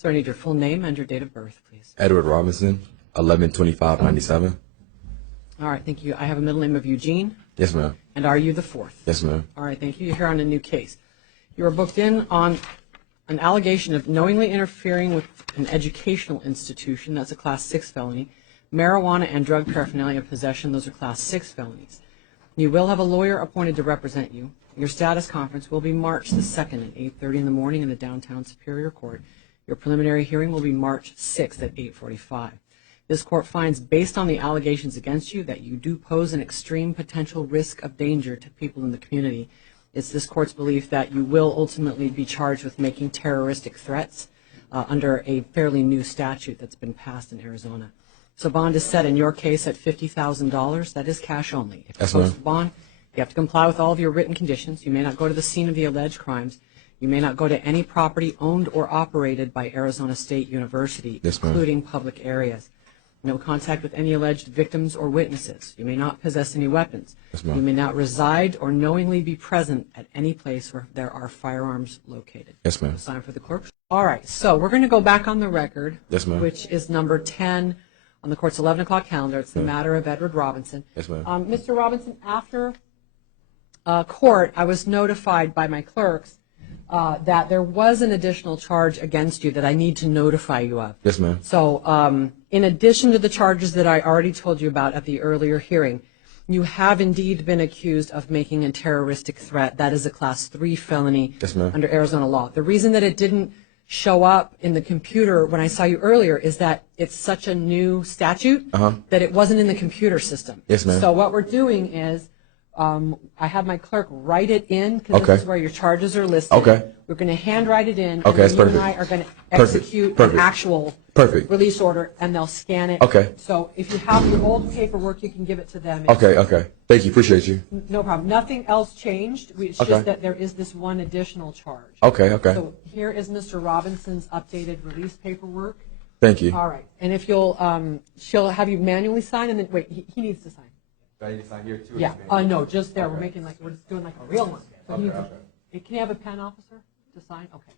Sir, I need your full name and your date of birth, please. Edward Robinson, 11/25/97. All right, thank you. I have a middle name of Eugene. Yes, ma'am. And are you the fourth? Yes, ma'am. All right, thank you. You're here on a new case. You are booked in on an allegation of knowingly interfering with an educational institution. That's a Class 6 felony. Marijuana and drug paraphernalia possession, those are Class 6 felonies. You will have a lawyer appointed to represent you. Your status conference will be March the 2nd at 8:30 in the morning in the downtown Superior Court. Your preliminary hearing will be March 6th at 8:45. This court finds, based on the allegations against you, that you do pose an extreme potential risk of danger to people in the community. It's this court's belief that you will ultimately be charged with making terroristic threats under a fairly new statute that's been passed in Arizona. So bond is set in your case at $50,000. That is cash only. If you post bond, you have to comply with all of your written conditions. You may not go to the scene of the alleged crimes. You may not go to any property owned or operated by Arizona State University, including public areas. No contact with any alleged victims or witnesses. You may not possess any weapons. You may not reside or knowingly be present at any place where there are firearms located. Yes, ma'am. Sign for the clerk. All right, so we're going to go back on the record, Yes, ma'am. which is number 10 on the court's 11 o'clock calendar. It's the matter of Edward Robinson. Yes, ma'am. Mr. Robinson, after court, I was notified by my clerks that there was an additional charge against you that I need to notify you of. Yes, ma'am. So in addition to the charges that I already told you about at the earlier hearing, you have indeed been accused of making a terroristic threat. That is a Class 3 felony under Arizona law. The reason that it didn't show up in the computer when I saw you earlier is that it's such a new statute that it wasn't in the computer system. Yes, ma'am. So what we're doing is I have my clerk write it in because this is where your charges are listed. Okay. We're going to handwrite it in. Okay, that's and you perfect. and I are going to execute an actual release order, and they'll scan it. Okay. So if you have your old paperwork, you can give it to them. Okay, okay. Thank you. Appreciate you. No problem. Nothing else changed. It's just that there is this one additional charge. Okay, okay. So here is Mr. Robinson's updated release paperwork. Thank you. All right. And if you'll, she'll have you manually sign, and then, wait, he needs to sign. Do I need to sign here too? Yeah. No, just there. We're making like, we're just doing like a real one. So can you have a pen, officer, to sign? Okay.